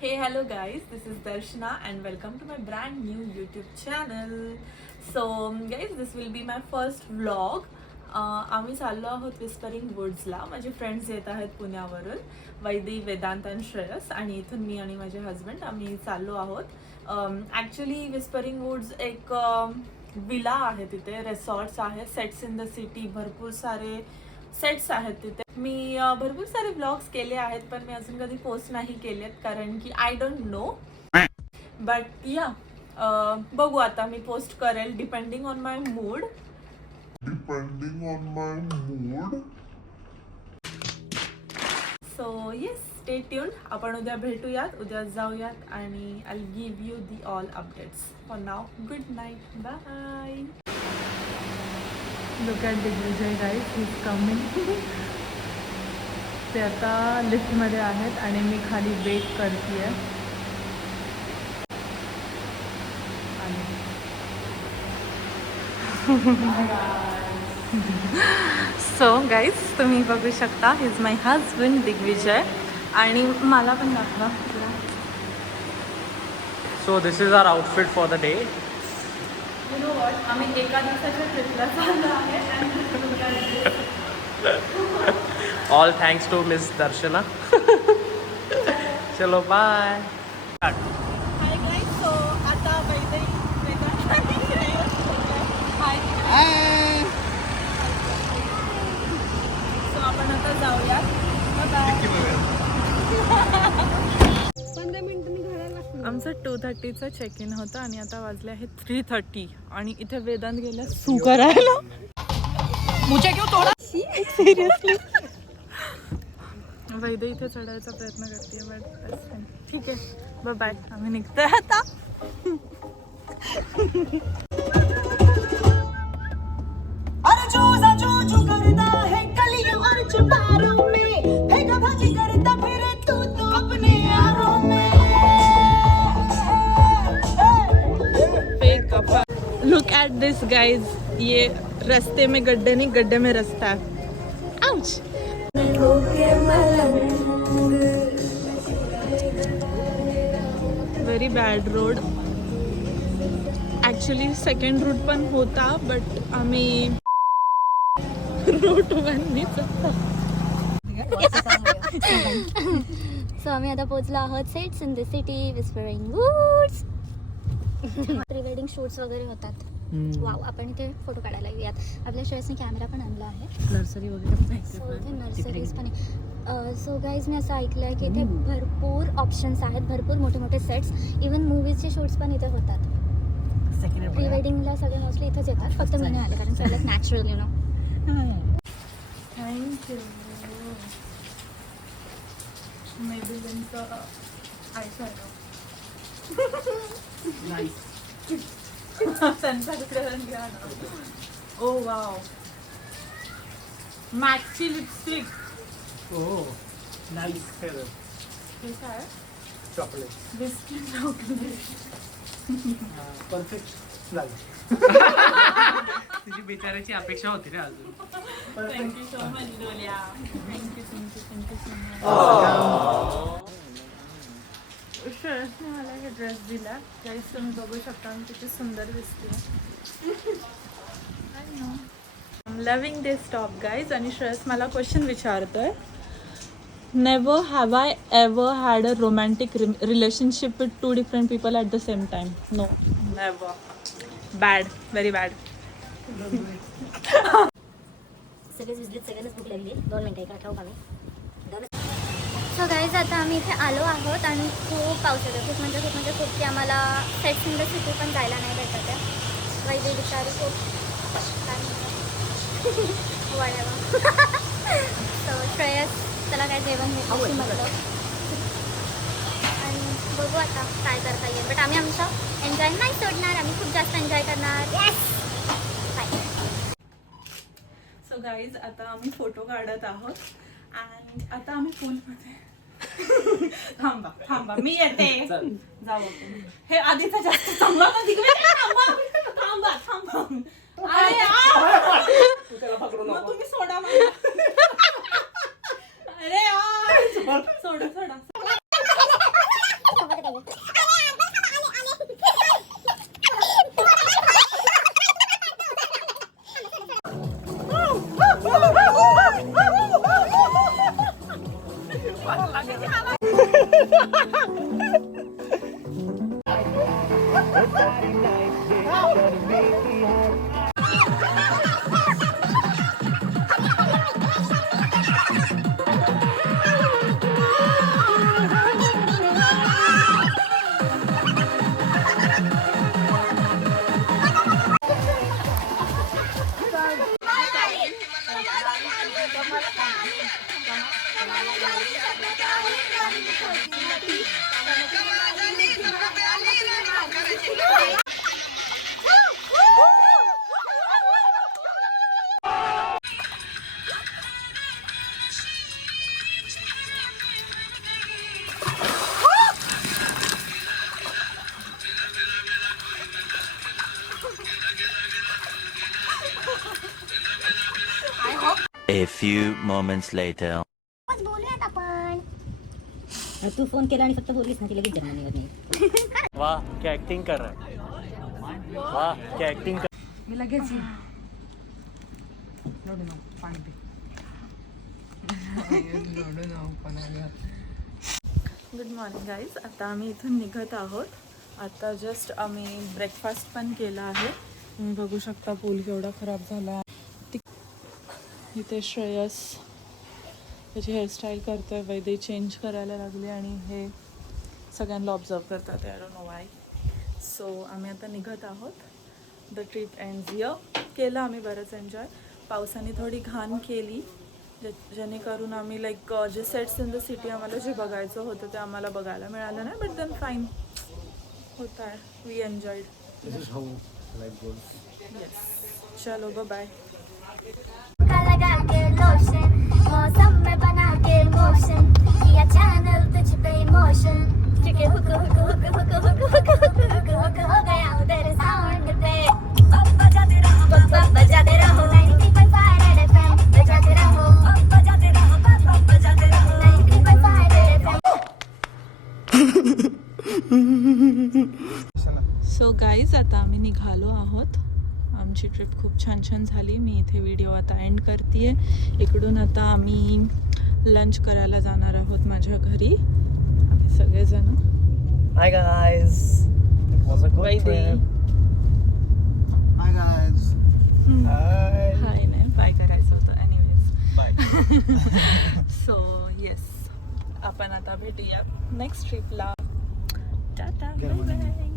Hey, hello guys, this is Darshana and welcome to my brand new YouTube channel. So guys, this will be my first vlog. आम्ही चाललो आहोत whispering वुड्सला. माझे friends येत आहेत पुण्यावरून, वैदी, वेदांत आणि श्रेयस, आणि इथून मी आणि माझे हस्बंड आम्ही चाललो आहोत. ॲक्च्युली विस्परिंग वुड्स एक विला आहे, तिथे रिसॉर्ट्स आहे, सेट्स इन द सिटी, भरपूर सारे सेट्स आहेत तिथे. मी भरपूर सारे ब्लॉग्स केले आहेत, पण मी अजून कधी पोस्ट नाही केलेत कारण की आय डोंट नो. बट या बघू, आता मी पोस्ट करेल depending on my mood. So yes, stay tuned. आपण उद्या भेटूयात, उद्या जाऊयात आणि I give you the all updates. For now, good night, bye. Look at Digvijay guys, he is coming. ते आता लिफ्टमध्ये आहेत आणि मी खाली वेट करते आहे. सो गाईज, तुम्ही बघू शकता, he is my husband Digvijay. आणि मला पण दाखवा. So this is our outfit for the day. You know what, आम्ही एका दिवसाच्या ट्रिपला चाललो आहे. All thanks to Miss Darshana. Chalo, bye. Hi guys, so आता वैदई, वेदांत आणि श्रेयस हाय. सो आपण आता जाऊया. बाय. आमचं 2:30चं चेक इन होतं आणि आता वाजले आहेत 3:30 आणि इथे वेदांत गेला सू करायला. सिरियसली वैदे इथे चढायचा प्रयत्न करते, बट ठीक आहे. बाय, आम्ही निघतोय आता. लुक एट दिस गाइज, ये रास्ते में गड्ढे नहीं, गड्ढे में रास्ता है. Ouch. Very bad road. Actually second route पण होता, बट आम्ही रूट वननीच. सो आम्ही आता पोहोचलो आहोत sets in the city, whispering woods. Pre wedding shoots वगैरे होतात. वाव, आपण इथे फोटो काढायला येऊयात. आपल्या श्रेयसने कॅमेरा पण आणला आहे. नर्सरी वगैरे. सो इथे नर्सरीज पण आहे. सो गाईज, मी असं ऐकलं आहे की इथे भरपूर ऑप्शन्स आहेत, भरपूर मोठे मोठे सेट्स, इवन मूवीजचे शूट्स पण इथे होतात. प्री वेडिंगला सगळे मोस्टली इथेच येतात, फक्त मी नाही आले कारण सगळं नॅचरल, यू नो. थँक्यू. मेबेलिनचं आयशॅडो. त्यांचा घ्या ना. ओ वाव, मॅटची लिपस्टिक. Oh, nice. हे काय? Chocolate. Biscuit chocolate. Perfect. तुझी बिचाराची अपेक्षा होती ना अजून. थँक्यू सो मच डोल्या. Thank you so much. श्रेयसने मला हे ड्रेस दिला. गाईज, तुम्ही बघू शकता मी किती सुंदर दिसते. Loving this top guys. आणि श्रेयस मला क्वेश्चन विचारतोय, never have I ever had a romantic relationship with 2 different people at the same time. No, never. Bad, very bad. सगळ्यांनाच भूक लागली. 2 मिनिटं इकडे ठेवू आम्ही. सो गाईज, आता आम्ही इथे आलो आहोत आणि खूप पाऊस येतो. खूप म्हणजे खूप की आम्हाला सेट्स इन द सिटी पण जायला नाही भेटत आहे. वैदे बिचारी खूप काय म्हणतात वळ्यावा. सो श्रेयस, त्याला काय जेवण भेटलं म्हटलं आणि बघू आता काय करता येईल. बट आम्ही आमचं एन्जॉय नाही सोडणार, आम्ही खूप जास्त एन्जॉय करणार. Yes, bye. सो गाईज, आता आम्ही फोटो काढत आहोत आणि आता आम्ही पूलमध्ये. थांबा मी येते. जाऊ आपण. हे आधीचा जास्त चांगला होता. थांबा. मग तुम्ही सोडा मला. अरे यार, सोडा. A few moments later. बोलूयात आपण. तू फोन केला आणि फक्त बोललीस ना ती लगेच जन्म निघत नाही. वाह क्या एक्टिंग कर रहा है. वाह क्या एक्टिंग कर. मी लगेच पाणी पे. Good morning guys. आता आम्ही इथून निघत आहोत. आता जस्ट आम्ही ब्रेकफास्ट पण केला आहे. तुम्ही बघू शकता पूल केवढा खराब झाला आहे. इथे श्रेयस त्याची हेअरस्टाईल करतोय. वैदे चेंज करायला लागले आणि हे सगळ्यांना ऑब्झर्व करतात. I don't know Y. So आम्ही आता निघत आहोत. The trip ends here. केलं आम्ही बरंच एन्जॉय. पावसाने थोडी घाण केली जेणेकरून आम्ही लाईक जे सेट्स इन द सिटी आम्हाला जे बघायचं होतं ते आम्हाला बघायला मिळालं नाही. बट देन फाईन होता है. We enjoyed. येस. चलो बाय. लगा के लोशन मौसम में बना के मोशन किया चैनल तुझ पे इमोशन चिके हुक हुक हुक हुक हुक हुक हुक हुक हो गया हूँ तेरे साउंड पे बजाते रहो 90.5 रेड एफएम बजाते रहो 90.5 रेड एफएम. सो गाईज आता आम्ही निघालो आहोत. आमची ट्रिप खूप छान छान झाली. मी इथे व्हिडिओ आता एंड करते आहे. इकडून आता आम्ही लंच करायला जाणार आहोत माझ्या घरी. आम्ही सगळेजण. Hi guys. It was a good वैदे. trip. Hi guys. Hi. हाय नाही बाय करायचं होतं. एनिवेज. Bye. सो येस आपण आता भेटूया नेक्स्ट ट्रिपला. Tata bye bye.